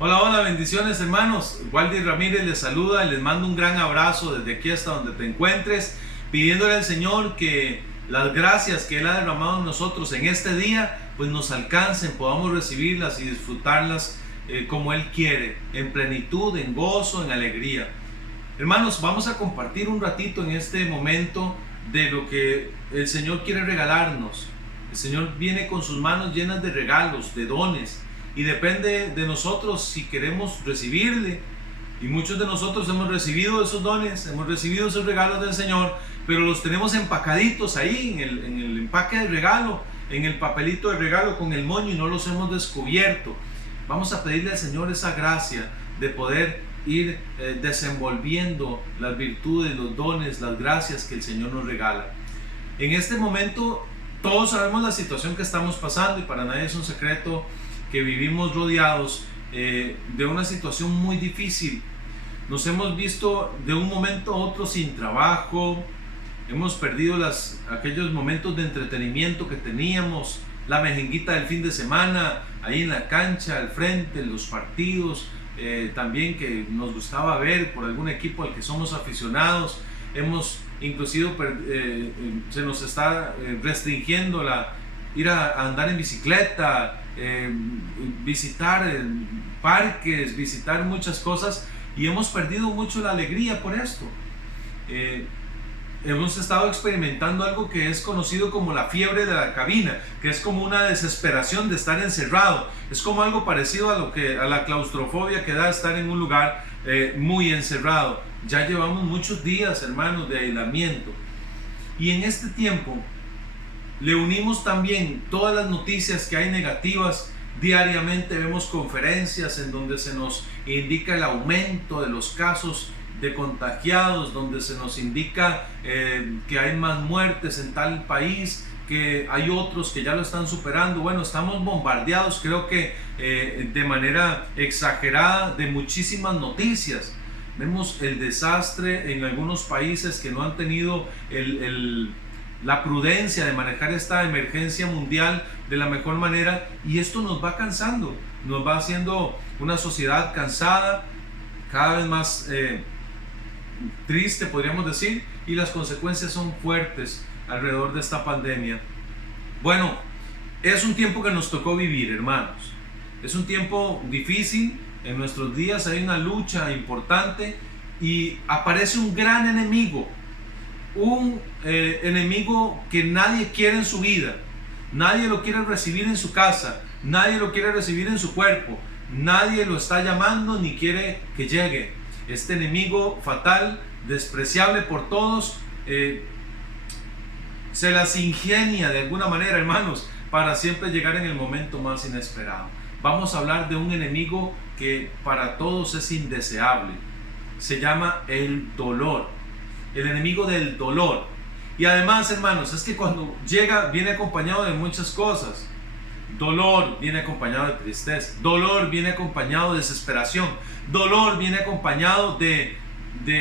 Hola, hola, bendiciones hermanos. Waldir Ramírez les saluda y les mando un gran abrazo desde aquí hasta donde te encuentres, pidiéndole al Señor que las gracias que Él ha derramado en nosotros en este día, pues nos alcancen, podamos recibirlas y disfrutarlas como Él quiere, en plenitud, en gozo, en alegría. Hermanos, vamos a compartir un ratito en este momento de lo que el Señor quiere regalarnos. El Señor viene con sus manos llenas de regalos, de dones, y depende de nosotros si queremos recibirle. Y muchos de nosotros hemos recibido esos dones, hemos recibido esos regalos del Señor, pero los tenemos empacaditos ahí en el empaque de regalo, en el papelito de regalo con el moño, y no los hemos descubierto. Vamos a pedirle al Señor esa gracia de poder ir desenvolviendo las virtudes, los dones, las gracias que el Señor nos regala. En este momento todos sabemos la situación que estamos pasando, y para nadie es un secreto que vivimos rodeados de una situación muy difícil. Nos hemos visto de un momento a otro sin trabajo, hemos perdido aquellos momentos de entretenimiento que teníamos, la mejenguita del fin de semana, ahí en la cancha, al frente, los partidos, también que nos gustaba ver por algún equipo al que somos aficionados. Hemos inclusive se nos está restringiendo ir a andar en bicicleta, visitar parques, visitar muchas cosas, y hemos perdido mucho la alegría por esto. Hemos estado experimentando algo que es conocido como la fiebre de la cabina, que es como una desesperación de estar encerrado. Es como algo parecido a la claustrofobia que da estar en un lugar muy encerrado. Ya llevamos muchos días, hermanos, de aislamiento, y en este tiempo le unimos también todas las noticias que hay negativas. Diariamente vemos conferencias en donde se nos indica el aumento de los casos de contagiados, donde se nos indica que hay más muertes en tal país, que hay otros que ya lo están superando. Bueno, estamos bombardeados, creo que de manera exagerada, de muchísimas noticias. Vemos el desastre en algunos países que no han tenido la prudencia de manejar esta emergencia mundial de la mejor manera, y esto nos va cansando, nos va haciendo una sociedad cansada, cada vez más triste, podríamos decir, y las consecuencias son fuertes alrededor de esta pandemia. Bueno, es un tiempo que nos tocó vivir, hermanos. Es un tiempo difícil. En nuestros días hay una lucha importante y aparece un gran enemigo, un enemigo que nadie quiere en su vida. Nadie lo quiere recibir en su casa, nadie lo quiere recibir en su cuerpo, nadie lo está llamando ni quiere que llegue. Este enemigo fatal, despreciable por todos, se las ingenia de alguna manera, hermanos, para siempre llegar en el momento más inesperado. Vamos a hablar de un enemigo que para todos es indeseable. Se llama el dolor, el enemigo del dolor. Y además, hermanos, es que cuando llega viene acompañado de muchas cosas. Dolor viene acompañado de tristeza, dolor viene acompañado de desesperación, dolor viene acompañado de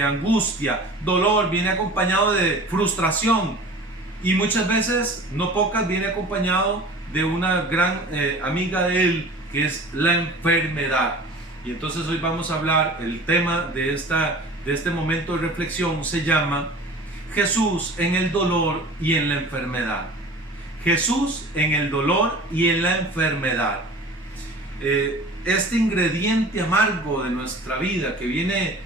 angustia, dolor viene acompañado de frustración, y muchas veces, no pocas, viene acompañado de una gran amiga de él, que es la enfermedad. Y entonces hoy vamos a hablar, el tema de este momento de reflexión se llama Jesús en el dolor y en la enfermedad. Jesús en el dolor y en la enfermedad. Este ingrediente amargo de nuestra vida, que viene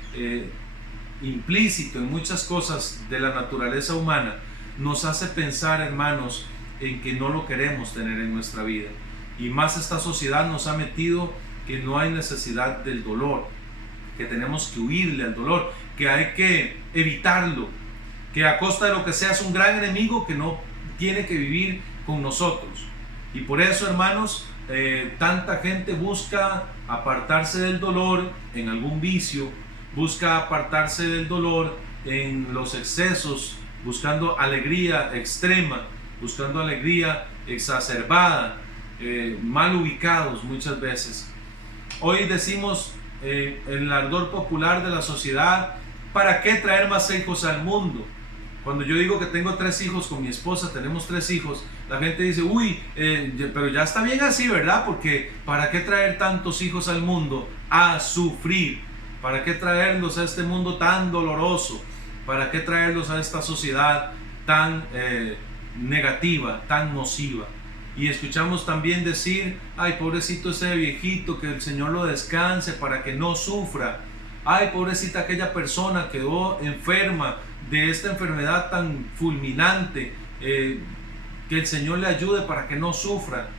implícito en muchas cosas de la naturaleza humana, nos hace pensar, hermanos, en que no lo queremos tener en nuestra vida. Y más esta sociedad nos ha metido que no hay necesidad del dolor, que tenemos que huirle al dolor, que hay que evitarlo, que a costa de lo que sea es un gran enemigo que no tiene que vivir con nosotros. Y por eso, hermanos, tanta gente busca apartarse del dolor en algún vicio, busca apartarse del dolor en los excesos, buscando alegría extrema, buscando alegría exacerbada, mal ubicados muchas veces. Hoy decimos en el ardor popular de la sociedad: ¿para qué traer más hijos al mundo? Cuando yo digo que tengo 3 hijos con mi esposa, tenemos 3 hijos, la gente dice, uy, pero ya está bien así, ¿verdad? Porque ¿para qué traer tantos hijos al mundo a sufrir? ¿Para qué traerlos a este mundo tan doloroso? ¿Para qué traerlos a esta sociedad tan negativa, tan nociva? Y escuchamos también decir, ay, pobrecito ese viejito, que el Señor lo descanse para que no sufra. Ay, pobrecita aquella persona que quedó enferma de esta enfermedad tan fulminante, que el Señor le ayude para que no sufra.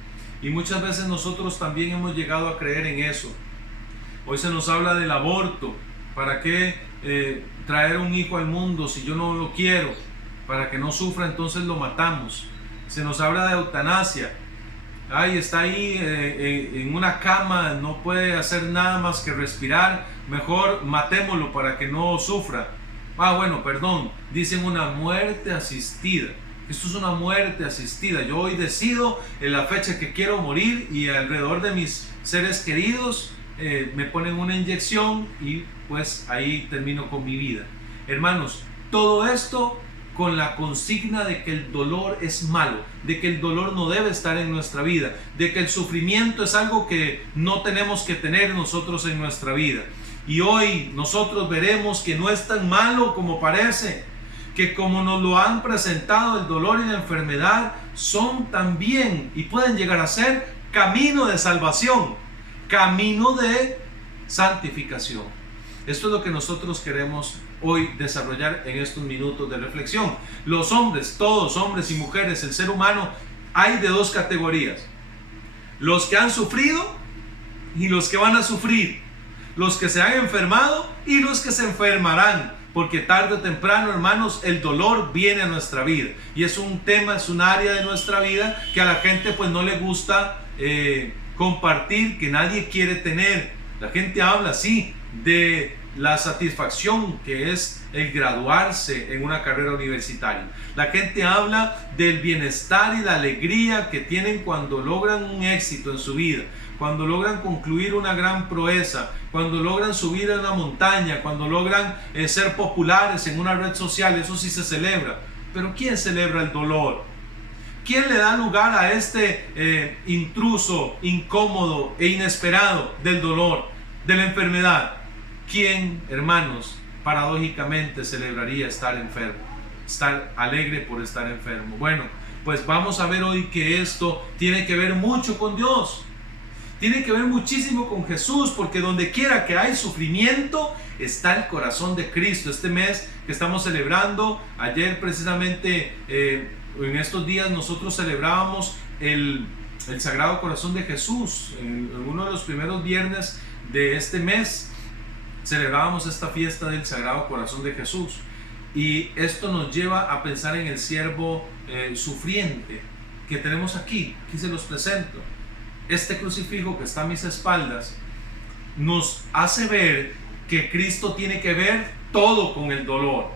Y muchas veces nosotros también hemos llegado a creer en eso. Hoy se nos habla del aborto. ¿Para qué traer un hijo al mundo si yo no lo quiero? Para que no sufra, entonces lo matamos. Se nos habla de eutanasia. Ay, está ahí en una cama, no puede hacer nada más que respirar, mejor matémoslo para que no sufra. Ah, bueno, perdón, dicen una muerte asistida. Esto es una muerte asistida. Yo hoy decido en la fecha que quiero morir y alrededor de mis seres queridos me ponen una inyección y pues ahí termino con mi vida. Hermanos, todo esto con la consigna de que el dolor es malo, de que el dolor no debe estar en nuestra vida, de que el sufrimiento es algo que no tenemos que tener nosotros en nuestra vida. Y hoy nosotros veremos que no es tan malo como parece, que como nos lo han presentado el dolor y la enfermedad, son también y pueden llegar a ser camino de salvación, camino de santificación. Esto es lo que nosotros queremos hoy desarrollar en estos minutos de reflexión. Los hombres, todos hombres y mujeres, el ser humano, hay de 2 categorías: los que han sufrido y los que van a sufrir, los que se han enfermado y los que se enfermarán, porque tarde o temprano, hermanos, el dolor viene a nuestra vida y es un tema, es un área de nuestra vida que a la gente pues no le gusta compartir, que nadie quiere tener. La gente habla así de la satisfacción que es el graduarse en una carrera universitaria. La gente habla del bienestar y la alegría que tienen cuando logran un éxito en su vida, cuando logran concluir una gran proeza, cuando logran subir a una montaña, cuando logran ser populares en una red social. Eso sí se celebra. Pero ¿quién celebra el dolor? ¿Quién le da lugar a este intruso, incómodo e inesperado del dolor, de la enfermedad? ¿Quién, hermanos, paradójicamente celebraría estar enfermo, estar alegre por estar enfermo? Bueno, pues vamos a ver hoy que esto tiene que ver mucho con Dios, tiene que ver muchísimo con Jesús, porque donde quiera que hay sufrimiento está el corazón de Cristo. Este mes que estamos celebrando, ayer precisamente, en estos días nosotros celebrábamos el Sagrado Corazón de Jesús. En uno de los primeros viernes de este mes celebrábamos esta fiesta del Sagrado Corazón de Jesús, y esto nos lleva a pensar en el siervo sufriente que tenemos aquí. Aquí se los presento. Este crucifijo que está a mis espaldas nos hace ver que Cristo tiene que ver todo con el dolor.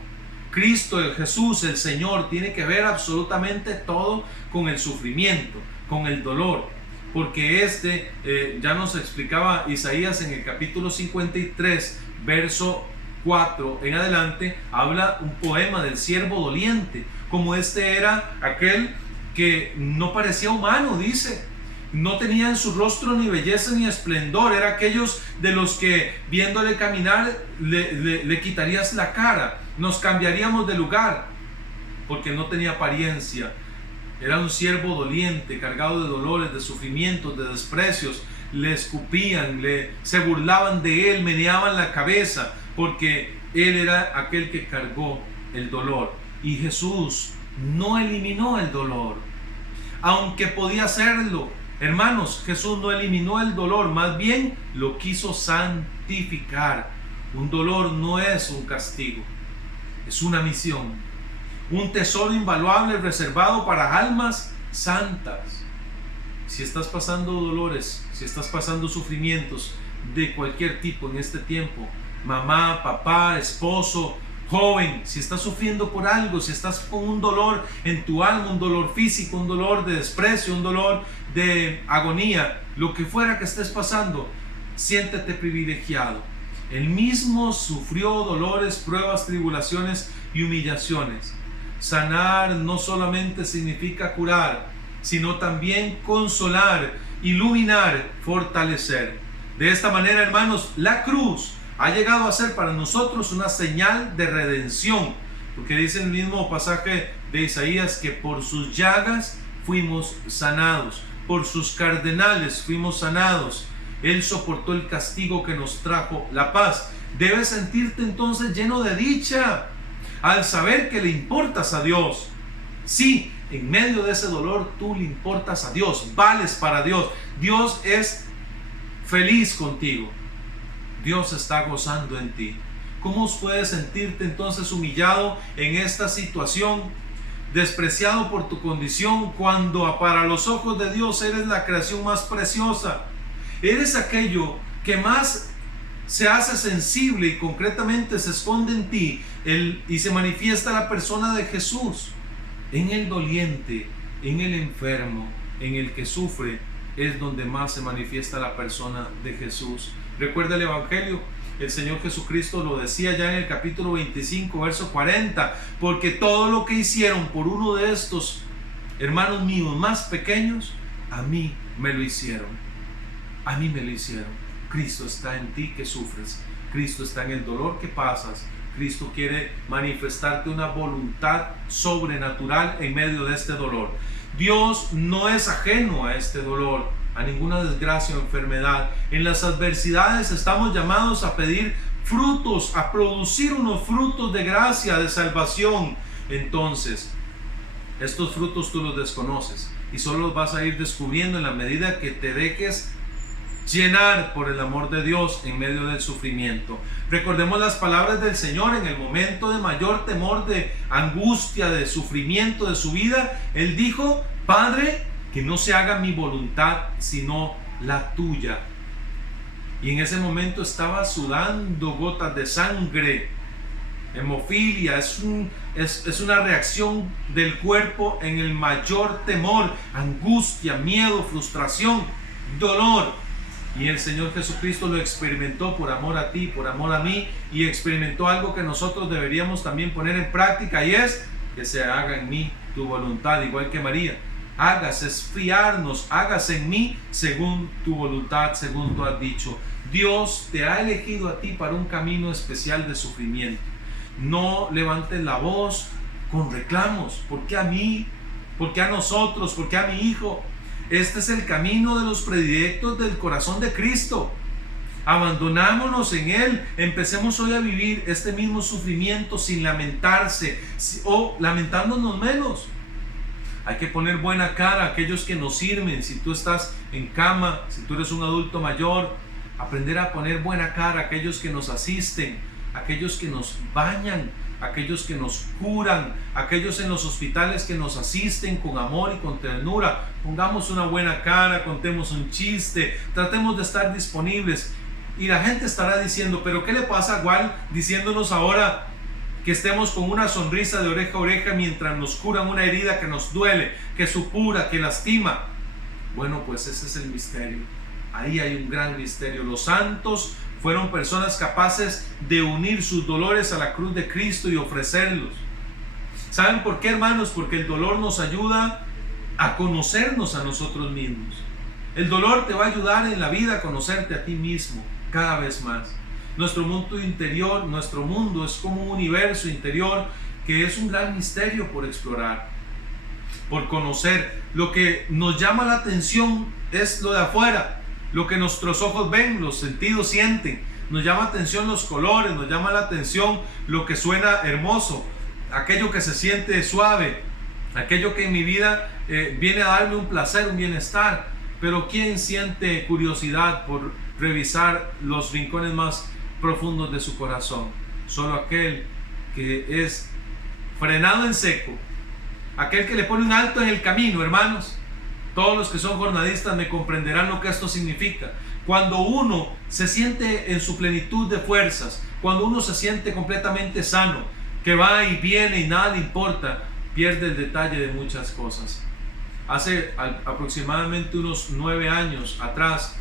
Cristo, el Jesús, el Señor, tiene que ver absolutamente todo con el sufrimiento, con el dolor. Porque ya nos explicaba Isaías en el capítulo 53, verso 4 en adelante, habla un poema del siervo doliente, como este era aquel que no parecía humano, dice. No tenía en su rostro ni belleza ni esplendor. Era aquellos de los que viéndole caminar le quitarías la cara, nos cambiaríamos de lugar, porque no tenía apariencia. Era un siervo doliente, cargado de dolores, de sufrimientos, de desprecios. Le escupían, se burlaban de él, meneaban la cabeza, porque él era aquel que cargó el dolor. Y Jesús no eliminó el dolor, aunque podía hacerlo. Hermanos, Jesús no eliminó el dolor, más bien lo quiso santificar. Un dolor no es un castigo, es una misión, un tesoro invaluable reservado para almas santas. Si estás pasando dolores, si estás pasando sufrimientos de cualquier tipo en este tiempo, mamá, papá, esposo, joven, si estás sufriendo por algo, si estás con un dolor en tu alma, un dolor físico, un dolor de desprecio, un dolor de agonía, lo que fuera que estés pasando, siéntete privilegiado. Él mismo sufrió dolores, pruebas, tribulaciones y humillaciones. sanar no solamente significa curar, sino también consolar, iluminar, fortalecer. De esta manera, hermanos, la cruz ha llegado a ser para nosotros una señal de redención, porque dice el mismo pasaje de Isaías que por sus llagas fuimos sanados, por sus cardenales fuimos sanados. Él soportó el castigo que nos trajo la paz. Debes sentirte entonces lleno de dicha al saber que le importas a Dios. Sí, en medio de ese dolor tú le importas a Dios, vales para Dios. Dios es feliz contigo. Dios está gozando en ti. ¿Cómo puedes sentirte entonces humillado en esta situación, despreciado por tu condición, cuando para los ojos de Dios eres la creación más preciosa? Eres aquello que más se hace sensible y concretamente se esconde en ti y se manifiesta la persona de Jesús. En el doliente, en el enfermo, en el que sufre, es donde más se manifiesta la persona de Jesús. Recuerda el Evangelio, el Señor Jesucristo lo decía ya en el capítulo 25, verso 40, porque todo lo que hicieron por uno de estos hermanos míos más pequeños, a mí me lo hicieron. A mí me lo hicieron. Cristo está en ti que sufres. Cristo está en el dolor que pasas. Cristo quiere manifestarte una voluntad sobrenatural en medio de este dolor. Dios no es ajeno a este dolor, a ninguna desgracia o enfermedad. En las adversidades estamos llamados a pedir frutos, a producir unos frutos de gracia, de salvación. Entonces, estos frutos tú los desconoces y solo los vas a ir descubriendo en la medida que te dejes llenar por el amor de Dios en medio del sufrimiento. Recordemos las palabras del Señor en el momento de mayor temor, de angustia, de sufrimiento de su vida. Él dijo: Padre, que no se haga mi voluntad sino la tuya. Y en ese momento estaba sudando gotas de sangre. Hemofilia es una reacción del cuerpo en el mayor temor, angustia, miedo, frustración, dolor. Y el Señor Jesucristo lo experimentó por amor a ti, por amor a mí, y experimentó algo que nosotros deberíamos también poner en práctica, y es que se haga en mí tu voluntad, igual que María. Hágase, es fiarnos, hágase en mí según tu voluntad, según tú has dicho. Dios te ha elegido a ti para un camino especial de sufrimiento. No levantes la voz con reclamos. ¿Por qué a mí? ¿Por qué a nosotros? ¿Por qué a mi hijo? Este es el camino de los predilectos del corazón de Cristo. Abandonámonos en Él. Empecemos hoy a vivir este mismo sufrimiento sin lamentarse o lamentándonos menos. Hay que poner buena cara a aquellos que nos sirven. Si tú estás en cama, si tú eres un adulto mayor, aprender a poner buena cara a aquellos que nos asisten, aquellos que nos bañan, aquellos que nos curan, aquellos en los hospitales que nos asisten con amor y con ternura. Pongamos una buena cara, contemos un chiste, tratemos de estar disponibles. Y la gente estará diciendo: ¿pero qué le pasa a Gual diciéndonos ahora que estemos con una sonrisa de oreja a oreja mientras nos curan una herida que nos duele, que supura, que lastima? Bueno, pues ese es el misterio. Ahí hay un gran misterio. Los santos fueron personas capaces de unir sus dolores a la cruz de Cristo y ofrecerlos. ¿Saben por qué, hermanos? Porque el dolor nos ayuda a conocernos a nosotros mismos. El dolor te va a ayudar en la vida a conocerte a ti mismo cada vez más. Nuestro mundo interior, nuestro mundo es como un universo interior que es un gran misterio por explorar, por conocer. Lo que nos llama la atención es lo de afuera, lo que nuestros ojos ven, los sentidos sienten. Nos llama la atención los colores, nos llama la atención lo que suena hermoso, aquello que se siente suave, aquello que en mi vida viene a darme un placer, un bienestar. Pero ¿quién siente curiosidad por revisar los rincones más profundos de su corazón? Solo aquel que es frenado en seco, aquel que le pone un alto en el camino, hermanos. Todos los que son jornadistas me comprenderán lo que esto significa. Cuando uno se siente en su plenitud de fuerzas, cuando uno se siente completamente sano, que va y viene y nada le importa, pierde el detalle de muchas cosas. Hace aproximadamente unos 9 años atrás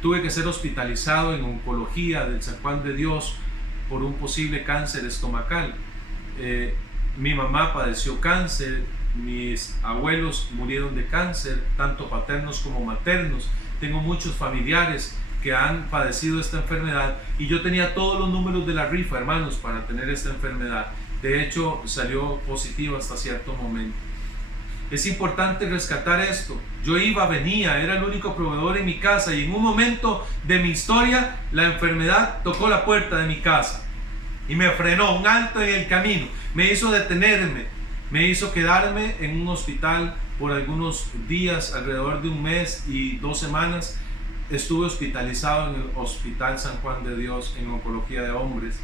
tuve que ser hospitalizado en oncología del San Juan de Dios por un posible cáncer estomacal. Mi mamá padeció cáncer, mis abuelos murieron de cáncer, tanto paternos como maternos. Tengo muchos familiares que han padecido esta enfermedad y yo tenía todos los números de la rifa, hermanos, para tener esta enfermedad. De hecho, salió positivo hasta cierto momento. Es importante rescatar esto. Yo iba, venía, era el único proveedor en mi casa y en un momento de mi historia la enfermedad tocó la puerta de mi casa y me frenó, un alto en el camino, me hizo detenerme, me hizo quedarme en un hospital por algunos días, alrededor de un mes y 2 semanas. Estuve hospitalizado en el Hospital San Juan de Dios en oncología de hombres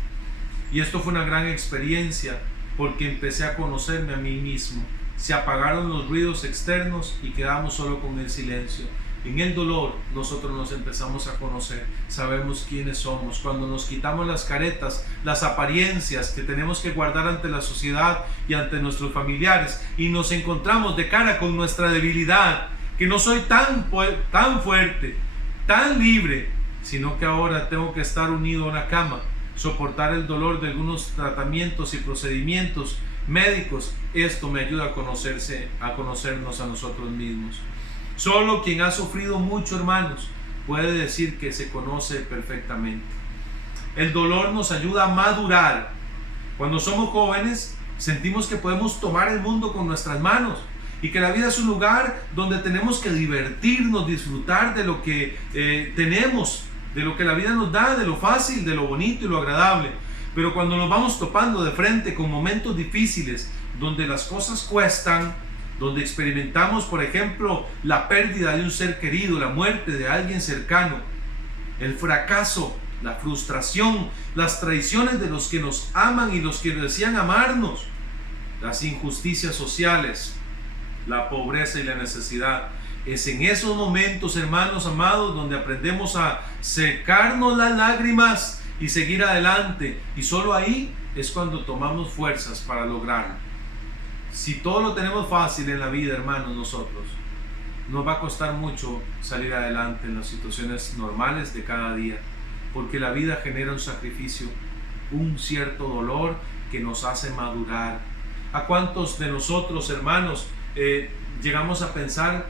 y esto fue una gran experiencia porque empecé a conocerme a mí mismo. Se apagaron los ruidos externos y quedamos solo con el silencio. En el dolor nosotros nos empezamos a conocer, sabemos quiénes somos. Cuando nos quitamos las caretas, las apariencias que tenemos que guardar ante la sociedad y ante nuestros familiares y nos encontramos de cara con nuestra debilidad, que no soy tan fuerte, tan libre, sino que ahora tengo que estar unido a una cama, soportar el dolor de algunos tratamientos y procedimientos médicos. Esto me ayuda a conocernos a nosotros mismos. Solo quien ha sufrido mucho, hermanos, puede decir que se conoce perfectamente. El dolor nos ayuda a madurar. Cuando somos jóvenes, sentimos que podemos tomar el mundo con nuestras manos y que la vida es un lugar donde tenemos que divertirnos, disfrutar de lo que tenemos, de lo que la vida nos da, de lo fácil, de lo bonito y lo agradable. Pero cuando nos vamos topando de frente con momentos difíciles, donde las cosas cuestan, donde experimentamos, por ejemplo, la pérdida de un ser querido, la muerte de alguien cercano, el fracaso, la frustración, las traiciones de los que nos aman y los que decían amarnos, las injusticias sociales, la pobreza y la necesidad. Es en esos momentos, hermanos amados, donde aprendemos a secarnos las lágrimas y seguir adelante, y solo ahí es cuando tomamos fuerzas para lograrlo. Si todo lo tenemos fácil en la vida, hermanos, nosotros nos va a costar mucho salir adelante en las situaciones normales de cada día, porque la vida genera un sacrificio, un cierto dolor que nos hace madurar. ¿A cuántos de nosotros, hermanos, llegamos a pensar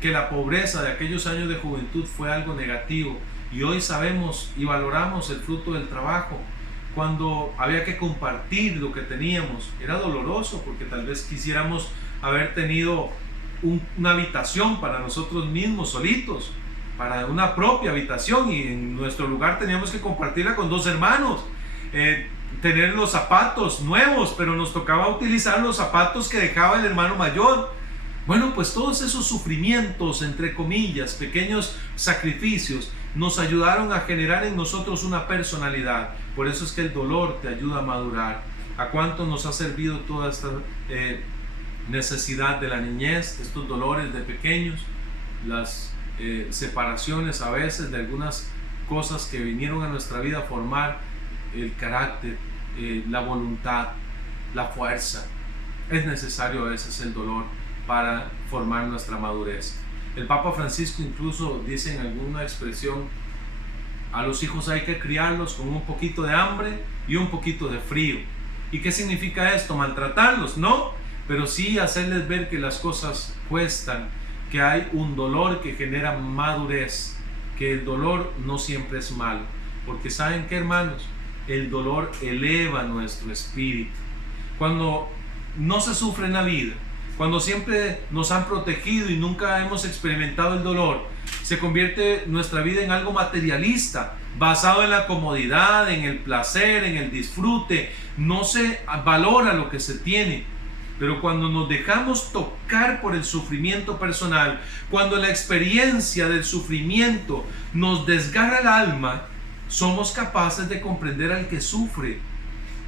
que la pobreza de aquellos años de juventud fue algo negativo y hoy sabemos y valoramos el fruto del trabajo? Cuando había que compartir lo que teníamos, era doloroso porque tal vez quisiéramos haber tenido una habitación para nosotros mismos solitos, para una propia habitación, y en nuestro lugar teníamos que compartirla con 2 hermanos, tener los zapatos nuevos, pero nos tocaba utilizar los zapatos que dejaba el hermano mayor. Bueno, pues todos esos sufrimientos, entre comillas, pequeños sacrificios, nos ayudaron a generar en nosotros una personalidad. Por eso es que el dolor te ayuda a madurar. ¿A cuánto nos ha servido toda esta necesidad de la niñez, estos dolores de pequeños, las separaciones a veces de algunas cosas que vinieron a nuestra vida a formar el carácter, la voluntad, la fuerza? Es necesario a veces el dolor para formar nuestra madurez. El Papa Francisco incluso dice en alguna expresión: a los hijos hay que criarlos con un poquito de hambre y un poquito de frío. ¿Y qué significa esto? ¿Maltratarlos? No, pero sí hacerles ver que las cosas cuestan, que hay un dolor que genera madurez, que el dolor no siempre es malo, porque ¿saben qué, hermanos? El dolor eleva nuestro espíritu. Cuando no se sufre en la vida, cuando siempre nos han protegido y nunca hemos experimentado el dolor, se convierte nuestra vida en algo materialista, basado en la comodidad, en el placer, en el disfrute. No se valora lo que se tiene. Pero cuando nos dejamos tocar por el sufrimiento personal, cuando la experiencia del sufrimiento nos desgarra el alma, somos capaces de comprender al que sufre,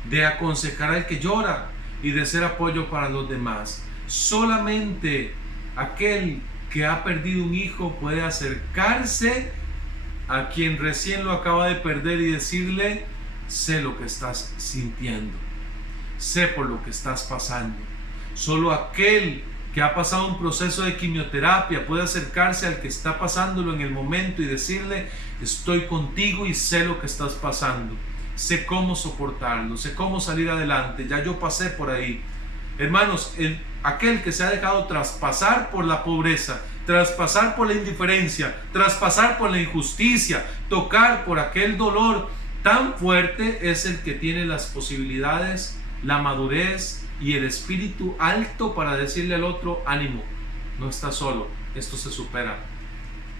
de aconsejar al que llora y de ser apoyo para los demás. Solamente aquel que ha perdido un hijo puede acercarse a quien recién lo acaba de perder y decirle: sé lo que estás sintiendo, sé por lo que estás pasando. Solo aquel que ha pasado un proceso de quimioterapia puede acercarse al que está pasándolo en el momento y decirle: estoy contigo y sé lo que estás pasando. sé cómo soportarlo, sé cómo salir adelante, ya yo pasé por ahí. Hermanos, aquel que se ha dejado traspasar por la pobreza, traspasar por la indiferencia, traspasar por la injusticia, tocar por aquel dolor tan fuerte, es el que tiene las posibilidades, la madurez y el espíritu alto para decirle al otro: ánimo, no estás solo, esto se supera.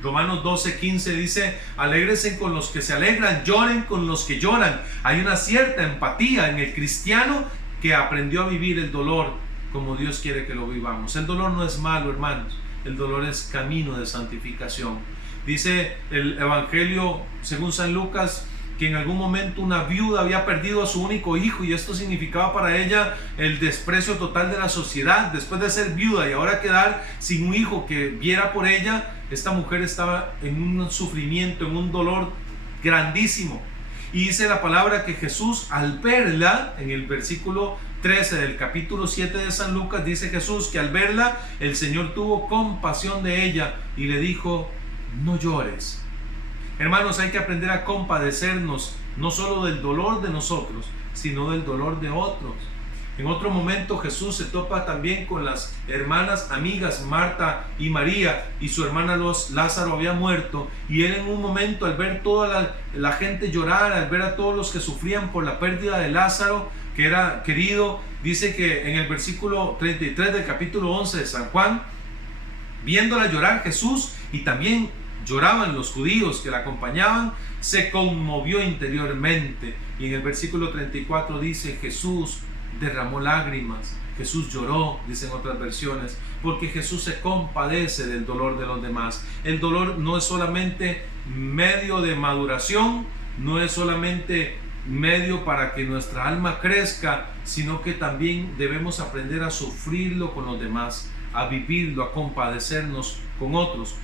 Romanos 12:15 dice: alégresen con los que se alegran, lloren con los que lloran. Hay una cierta empatía en el cristiano que aprendió a vivir el dolor como Dios quiere que lo vivamos. El dolor no es malo, hermanos, el dolor es camino de santificación. Dice el Evangelio según San Lucas que en algún momento una viuda había perdido a su único hijo, y esto significaba para ella el desprecio total de la sociedad. Después de ser viuda y ahora quedar sin un hijo que viera por ella, esta mujer estaba en un sufrimiento, en un dolor grandísimo. Y dice la palabra que Jesús, al verla, en el versículo 13 del capítulo 7 de San Lucas, dice Jesús que al verla el Señor tuvo compasión de ella y le dijo: no llores. Hermanos, hay que aprender a compadecernos no solo del dolor de nosotros, sino del dolor de otros. En otro momento Jesús se topa también con las hermanas amigas Marta y María, y su hermana Lázaro había muerto, y él en un momento, al ver toda la gente llorar, al ver a todos los que sufrían por la pérdida de Lázaro, que era querido, dice que en el versículo 33 del capítulo 11 de San Juan, viéndola llorar Jesús, y también lloraban los judíos que la acompañaban, se conmovió interiormente. Y en el versículo 34 dice: Jesús derramó lágrimas, Jesús lloró, dicen otras versiones, porque Jesús se compadece del dolor de los demás. El dolor no es solamente medio de maduración, no es solamente medio para que nuestra alma crezca, sino que también debemos aprender a sufrirlo con los demás, a vivirlo, a compadecernos con otros.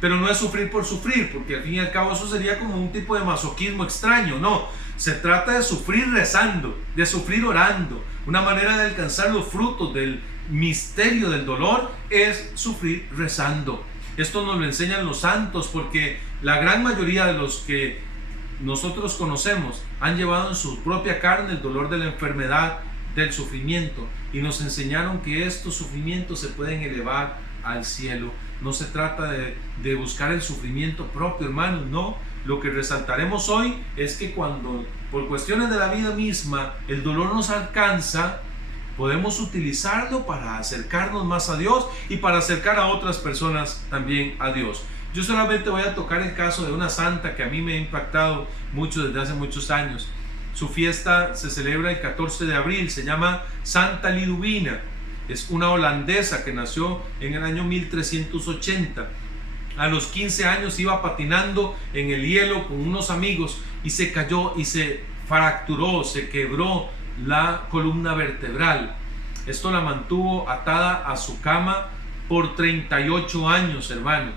Pero no es sufrir por sufrir, porque al fin y al cabo eso sería como un tipo de masoquismo extraño. No, se trata de sufrir rezando, de sufrir orando. Una manera de alcanzar los frutos del misterio del dolor es sufrir rezando. Esto nos lo enseñan los santos, porque la gran mayoría de los que nosotros conocemos han llevado en su propia carne el dolor de la enfermedad, del sufrimiento, y nos enseñaron que estos sufrimientos se pueden elevar al cielo. No se trata de buscar el sufrimiento propio, hermanos, no. Lo que resaltaremos hoy es que cuando por cuestiones de la vida misma el dolor nos alcanza, podemos utilizarlo para acercarnos más a Dios y para acercar a otras personas también a Dios. Yo solamente voy a tocar el caso de una santa que a mí me ha impactado mucho desde hace muchos años. Su fiesta se celebra el 14 de abril, se llama Santa Liduvina. Es una holandesa que nació en el año 1380. A los 15 años iba patinando en el hielo con unos amigos y se cayó y se fracturó, se quebró la columna vertebral. Esto la mantuvo atada a su cama por 38 años, hermanos.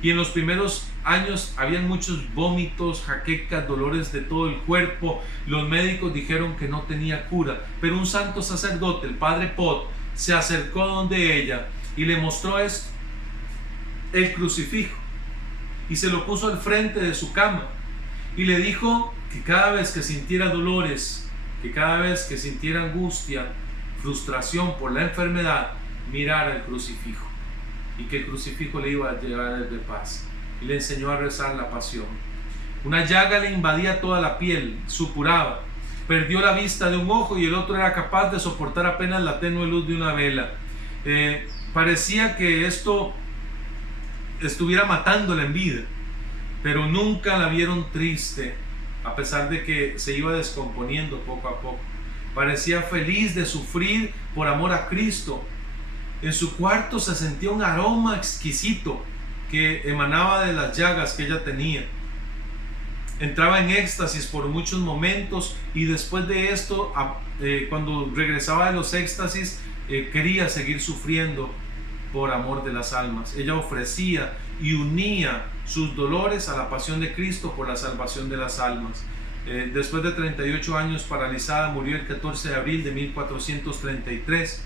Y en los primeros años habían muchos vómitos, jaquecas, dolores de todo el cuerpo. Los médicos dijeron que no tenía cura, pero un santo sacerdote, el padre Pot, se acercó donde ella y le mostró esto, el crucifijo, y se lo puso al frente de su cama y le dijo que cada vez que sintiera dolores, que cada vez que sintiera angustia, frustración por la enfermedad, mirara el crucifijo, y que el crucifijo le iba a llevar de paz, y le enseñó a rezar la pasión. Una llaga le invadía toda la piel, supuraba, perdió la vista de un ojo y el otro era capaz de soportar apenas la tenue luz de una vela. Parecía que esto estuviera matándola en vida, pero nunca la vieron triste, a pesar de que se iba descomponiendo poco a poco. Parecía feliz de sufrir por amor a Cristo. En su cuarto se sentía un aroma exquisito que emanaba de las llagas que ella tenía. Entraba en éxtasis por muchos momentos, y después de esto, cuando regresaba de los éxtasis, quería seguir sufriendo por amor de las almas. Ella ofrecía y unía sus dolores a la pasión de Cristo por la salvación de las almas. Después de 38 años paralizada, murió el 14 de abril de 1433.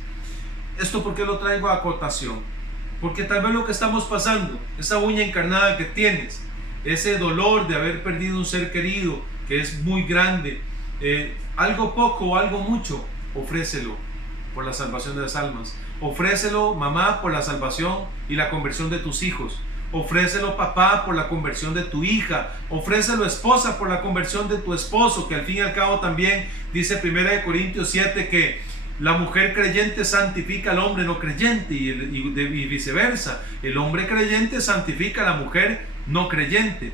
¿Esto por qué lo traigo a acotación? Porque tal vez lo que estamos pasando, esa uña encarnada que tienes, ese dolor de haber perdido un ser querido, que es muy grande, algo poco o algo mucho, ofrécelo por la salvación de las almas. Ofrécelo, mamá, por la salvación y la conversión de tus hijos. Ofrécelo, papá, por la conversión de tu hija. Ofrécelo, esposa, por la conversión de tu esposo, que al fin y al cabo también dice 1 Corintios 7 que la mujer creyente santifica al hombre no creyente y viceversa. El hombre creyente santifica a la mujer no creyente.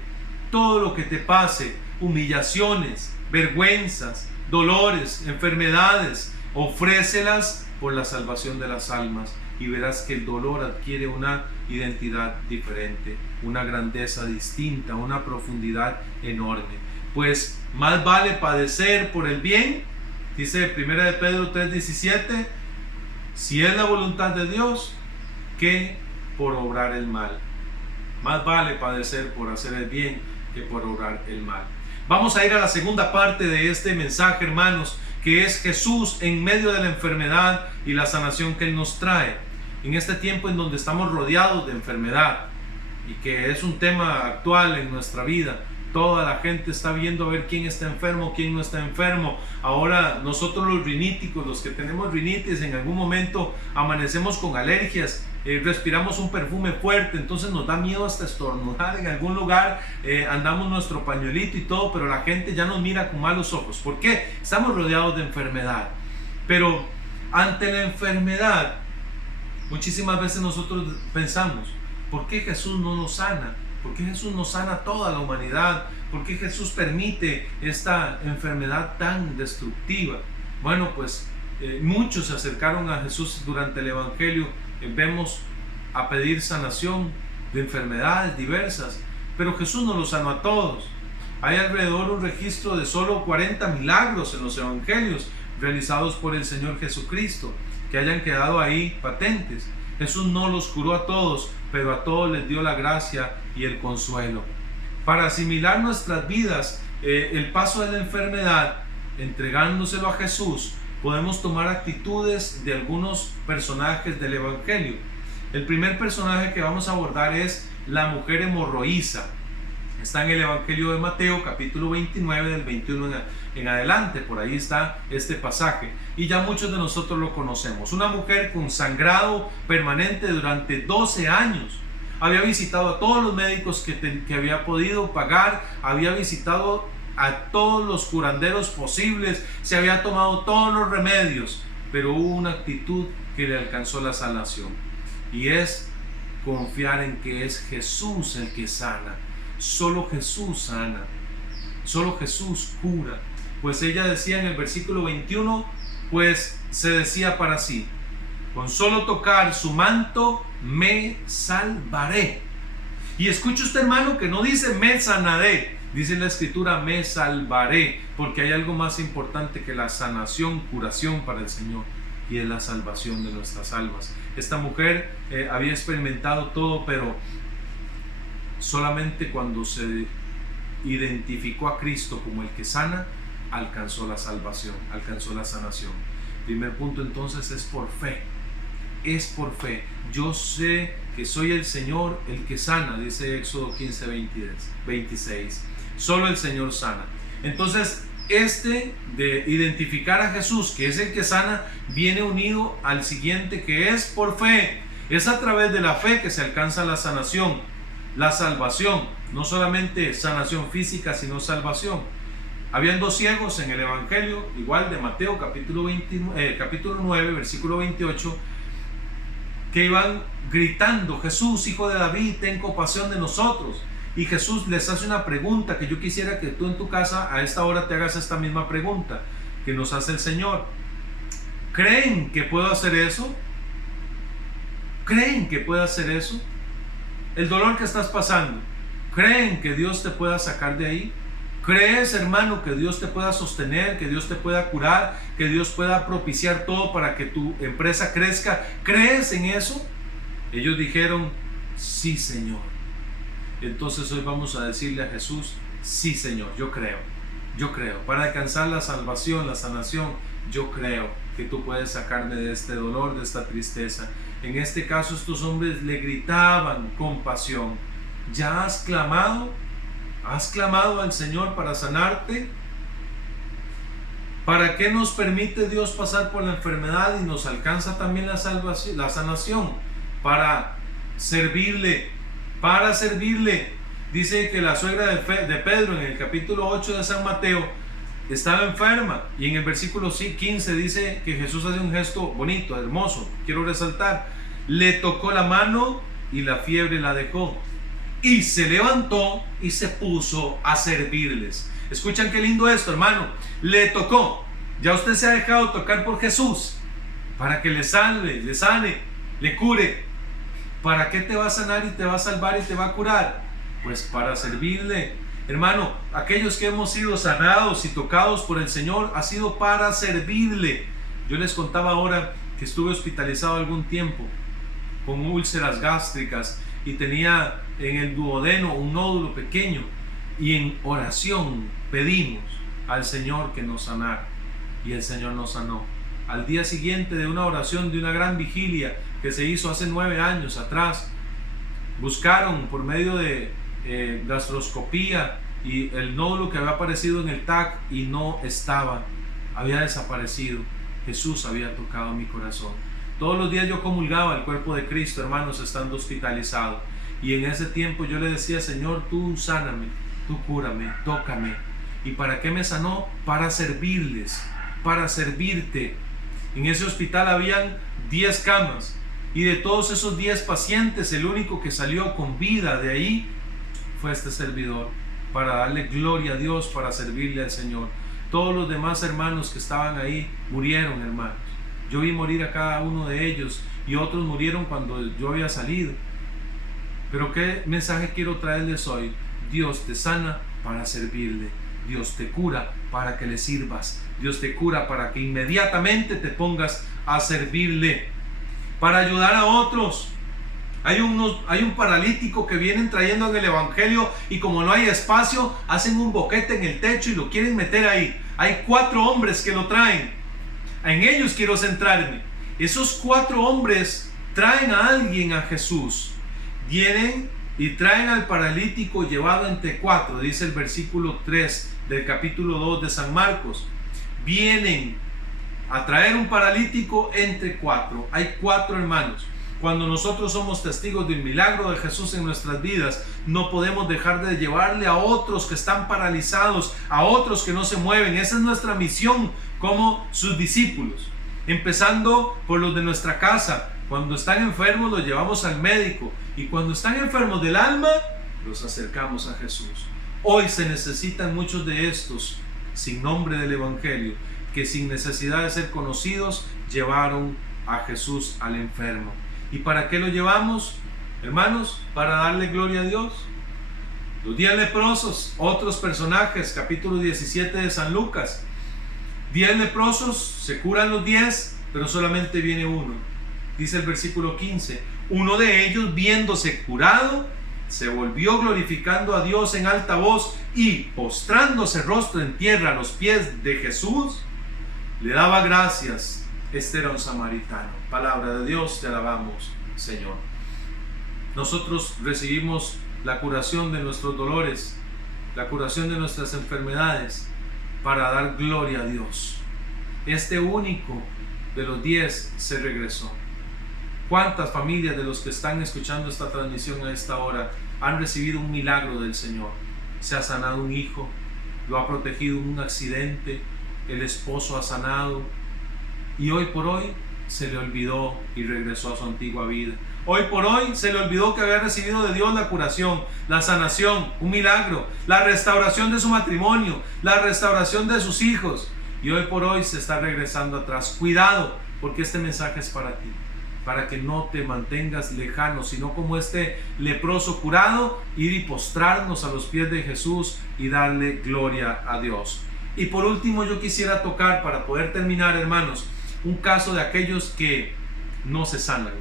Todo lo que te pase, humillaciones, vergüenzas, dolores, enfermedades, ofrécelas por la salvación de las almas y verás que el dolor adquiere una identidad diferente, una grandeza distinta, una profundidad enorme. Pues más vale padecer por el bien, dice 1 de Pedro 3:17, si es la voluntad de Dios, que por obrar el mal. Más vale padecer por hacer el bien que por obrar el mal. Vamos a ir a la segunda parte de este mensaje, hermanos, que es Jesús en medio de la enfermedad y la sanación que Él nos trae. En este tiempo en donde estamos rodeados de enfermedad y que es un tema actual en nuestra vida, toda la gente está viendo a ver quién está enfermo, quién no está enfermo. Ahora nosotros los riníticos, los que tenemos rinitis, en algún momento amanecemos con alergias, respiramos un perfume fuerte, entonces nos da miedo hasta estornudar en algún lugar, andamos nuestro pañuelito y todo, pero la gente ya nos mira con malos ojos. ¿Por qué? Estamos rodeados de enfermedad. Pero ante la enfermedad, muchísimas veces nosotros pensamos, ¿por qué Jesús no nos sana? ¿Por qué Jesús no sana a toda la humanidad? ¿Por qué Jesús permite esta enfermedad tan destructiva? Bueno, pues muchos se acercaron a Jesús durante el Evangelio. Vemos a pedir sanación de enfermedades diversas, pero Jesús no los sanó a todos. Hay alrededor un registro de solo 40 milagros en los Evangelios realizados por el Señor Jesucristo, que hayan quedado ahí patentes. Jesús no los curó a todos, pero a todos les dio la gracia y el consuelo. Para asimilar nuestras vidas, el paso de la enfermedad, entregándoselo a Jesús, podemos tomar actitudes de algunos personajes del Evangelio. El primer personaje que vamos a abordar es la mujer hemorroísa. Está en el Evangelio de Mateo, capítulo 29, del 21 en adelante. Por ahí está este pasaje. Y ya muchos de nosotros lo conocemos. Una mujer con sangrado permanente durante 12 años. Había visitado a todos los médicos que había podido pagar. Había visitado a todos los curanderos posibles. Se había tomado todos los remedios. Pero hubo una actitud que le alcanzó la sanación. Y es confiar en que es Jesús el que sana. Solo Jesús sana, solo Jesús cura. Pues ella decía en el versículo 21, pues se decía para sí, con solo tocar su manto me salvaré. Y escucha usted, hermano, que no dice me sanaré, dice en la escritura me salvaré, porque hay algo más importante que la sanación, curación para el Señor, y es la salvación de nuestras almas. Esta mujer había experimentado todo, pero solamente cuando se identificó a Cristo como el que sana, alcanzó la salvación, alcanzó la sanación. Primer punto entonces es por fe. Es por fe. Yo sé que soy el Señor el que sana, dice Éxodo 15:26. Solo el Señor sana. Entonces, de identificar a Jesús, que es el que sana, viene unido al siguiente, que es por fe. Es a través de la fe que se alcanza la sanación. La salvación, no solamente sanación física, sino salvación. Habían dos ciegos en el Evangelio, igual de Mateo, capítulo 9, versículo 28, que iban gritando, Jesús, hijo de David, ten compasión de nosotros. Y Jesús les hace una pregunta que yo quisiera que tú en tu casa a esta hora te hagas esta misma pregunta que nos hace el Señor. ¿Creen que puedo hacer eso? ¿Creen que puedo hacer eso? El dolor que estás pasando, ¿creen que Dios te pueda sacar de ahí? ¿Crees, hermano, que Dios te pueda sostener, que Dios te pueda curar, que Dios pueda propiciar todo para que tu empresa crezca? ¿Crees en eso? Ellos dijeron, sí, Señor. Entonces hoy vamos a decirle a Jesús, sí, Señor, yo creo. Para alcanzar la salvación, la sanación, yo creo que tú puedes sacarme de este dolor, de esta tristeza. En este caso estos hombres le gritaban con pasión, ¿ya has clamado? ¿Has clamado al Señor para sanarte? ¿Para qué nos permite Dios pasar por la enfermedad y nos alcanza también la salvación, la sanación? Para servirle, para servirle. Dice que la suegra de Pedro en el capítulo 8 de San Mateo estaba enferma, y en el versículo 15 dice que Jesús hace un gesto bonito, hermoso, quiero resaltar. Le tocó la mano y la fiebre la dejó, y se levantó y se puso a servirles. Escuchan qué lindo esto, hermano. Le tocó. Ya usted se ha dejado tocar por Jesús para que le salve, le sane, le cure. ¿Para qué te va a sanar y te va a salvar y te va a curar? Pues para servirle. Hermano, aquellos que hemos sido sanados y tocados por el Señor, ha sido para servirle. Yo les contaba ahora que estuve hospitalizado algún tiempo con úlceras gástricas y tenía en el duodeno un nódulo pequeño, y en oración pedimos al Señor que nos sanara, y el Señor nos sanó. Al día siguiente de una oración, de una gran vigilia que se hizo hace 9 años atrás, buscaron por medio de gastroscopía y el nódulo que había aparecido en el TAC, y no estaba, había desaparecido. Jesús había tocado mi corazón. Todos los días yo comulgaba el cuerpo de Cristo, hermanos, estando hospitalizado, y en ese tiempo yo le decía: Señor, tú sáname, tú cúrame, tócame. ¿Y para qué me sanó? Para servirles, para servirte. En ese hospital habían 10 camas, y de todos esos 10 pacientes, el único que salió con vida de ahí fue este servidor, para darle gloria a Dios, para servirle al Señor. Todos los demás hermanos que estaban ahí murieron, hermanos. Yo vi morir a cada uno de ellos, y otros murieron cuando yo había salido. Pero ¿qué mensaje quiero traerles hoy? Dios te sana para servirle. Dios te cura para que le sirvas. Dios te cura para que inmediatamente te pongas a servirle, para ayudar a otros. Hay un paralítico que vienen trayendo en el evangelio, y como no hay espacio, hacen un boquete en el techo y lo quieren meter ahí. Hay 4 hombres que lo traen. En ellos quiero centrarme. Esos 4 hombres traen a alguien a Jesús. Vienen y traen al paralítico llevado entre 4, dice el versículo 3 del capítulo 2 de San Marcos. Vienen a traer un paralítico entre 4. Hay 4 hermanos. Cuando nosotros somos testigos del milagro de Jesús en nuestras vidas, no podemos dejar de llevarle a otros que están paralizados, a otros que no se mueven. Esa es nuestra misión como sus discípulos. Empezando por los de nuestra casa. Cuando están enfermos los llevamos al médico, y cuando están enfermos del alma los acercamos a Jesús. Hoy se necesitan muchos de estos sin nombre del evangelio, que sin necesidad de ser conocidos llevaron a Jesús al enfermo. ¿Y para qué lo llevamos, hermanos? Para darle gloria a Dios. Los 10 leprosos, otros personajes, capítulo 17 de San Lucas. 10 leprosos, se curan los 10, pero solamente viene uno. Dice el versículo 15: uno de ellos, viéndose curado, se volvió glorificando a Dios en alta voz, y postrándose rostro en tierra a los pies de Jesús, le daba gracias. Este era un samaritano. Palabra de Dios, te alabamos, Señor. Nosotros recibimos la curación de nuestros dolores, la curación de nuestras enfermedades, para dar gloria a Dios. Este único de los 10 se regresó. ¿Cuántas familias de los que están escuchando esta transmisión a esta hora han recibido un milagro del Señor? Se ha sanado un hijo, lo ha protegido en un accidente, el esposo ha sanado, y hoy por hoy se le olvidó y regresó a su antigua vida. Hoy por hoy se le olvidó que había recibido de Dios la curación, la sanación, un milagro, la restauración de su matrimonio, la restauración de sus hijos, y hoy por hoy se está regresando atrás. Cuidado, porque este mensaje es para ti, para que no te mantengas lejano, sino como este leproso curado, ir y postrarnos a los pies de Jesús y darle gloria a Dios. Y por último, yo quisiera tocar, para poder terminar, hermanos, un caso de aquellos que no se sanan,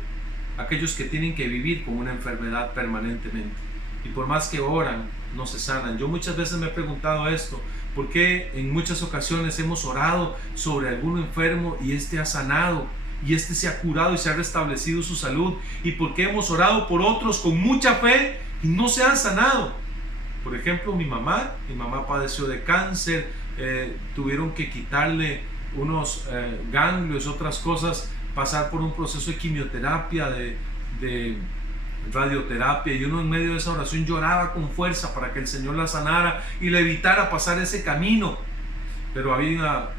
aquellos que tienen que vivir con una enfermedad permanentemente, y por más que oran, no se sanan. Yo muchas veces me he preguntado esto: ¿por qué en muchas ocasiones hemos orado sobre algún enfermo y este ha sanado, y este se ha curado y se ha restablecido su salud? ¿Y por qué hemos orado por otros con mucha fe y no se han sanado? Por ejemplo, mi mamá padeció de cáncer, tuvieron que quitarle unos ganglios, otras cosas, pasar por un proceso de quimioterapia, de radioterapia, y uno en medio de esa oración lloraba con fuerza para que el Señor la sanara y le evitara pasar ese camino. Pero hay una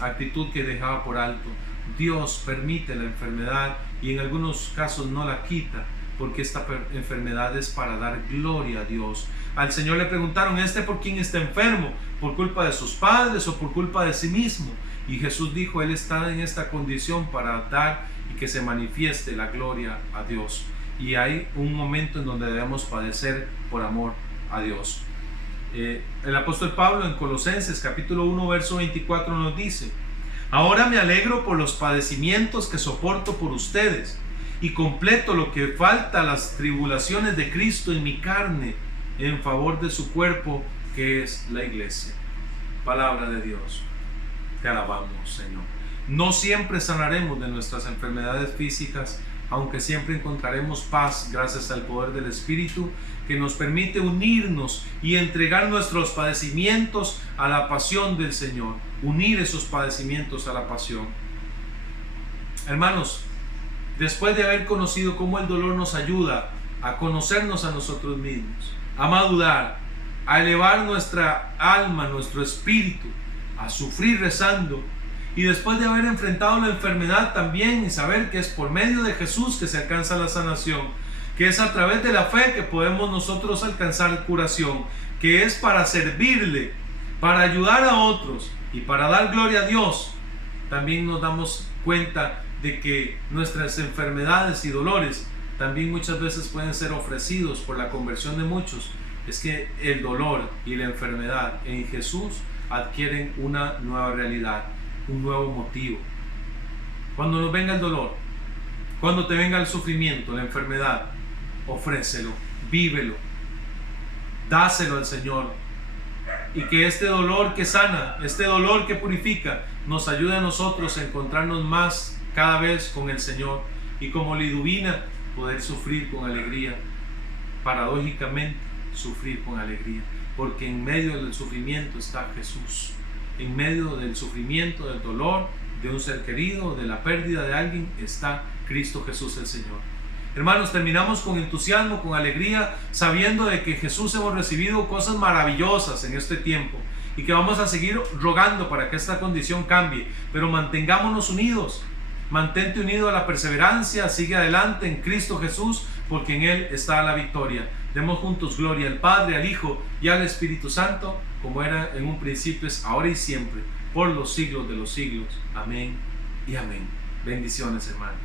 actitud que dejaba por alto. Dios permite la enfermedad y en algunos casos no la quita, porque esta enfermedad es para dar gloria a Dios. Al Señor le preguntaron: ¿por quién está enfermo? ¿Por culpa de sus padres o por culpa de sí mismo? Y Jesús dijo: Él está en esta condición para dar y que se manifieste la gloria a Dios. Y hay un momento en donde debemos padecer por amor a Dios. El apóstol Pablo en Colosenses capítulo 1 verso 24 nos dice: ahora me alegro por los padecimientos que soporto por ustedes y completo lo que falta a las tribulaciones de Cristo en mi carne en favor de su cuerpo, que es la iglesia. Palabra de Dios. Te alabamos, Señor. No siempre sanaremos de nuestras enfermedades físicas, aunque siempre encontraremos paz gracias al poder del Espíritu, que nos permite unirnos y entregar nuestros padecimientos a la pasión del Señor. Unir esos padecimientos a la pasión. Hermanos, después de haber conocido cómo el dolor nos ayuda a conocernos a nosotros mismos, a madurar, a elevar nuestra alma, nuestro espíritu, a sufrir rezando, y después de haber enfrentado la enfermedad también y saber que es por medio de Jesús que se alcanza la sanación, que es a través de la fe que podemos nosotros alcanzar curación, que es para servirle, para ayudar a otros y para dar gloria a Dios, también nos damos cuenta de que nuestras enfermedades y dolores también muchas veces pueden ser ofrecidos por la conversión de muchos. Es que el dolor y la enfermedad en Jesús adquieren una nueva realidad, un nuevo motivo. Cuando nos venga el dolor, cuando te venga el sufrimiento, la enfermedad, ofrécelo, vívelo, dáselo al Señor, y que este dolor que sana, este dolor que purifica, nos ayude a nosotros a encontrarnos más cada vez con el Señor, y como Liduvina poder sufrir con alegría, paradójicamente sufrir con alegría, porque en medio del sufrimiento está Jesús. En medio del sufrimiento, del dolor de un ser querido, de la pérdida de alguien, está Cristo Jesús el Señor. Hermanos, terminamos con entusiasmo, con alegría, sabiendo de que Jesús hemos recibido cosas maravillosas en este tiempo y que vamos a seguir rogando para que esta condición cambie, pero mantengámonos unidos. Mantente unido a la perseverancia, sigue adelante en Cristo Jesús, porque en Él está la victoria. Demos juntos gloria al Padre, al Hijo y al Espíritu Santo, como era en un principio, es ahora y siempre, por los siglos de los siglos. Amén y amén. Bendiciones, hermanos.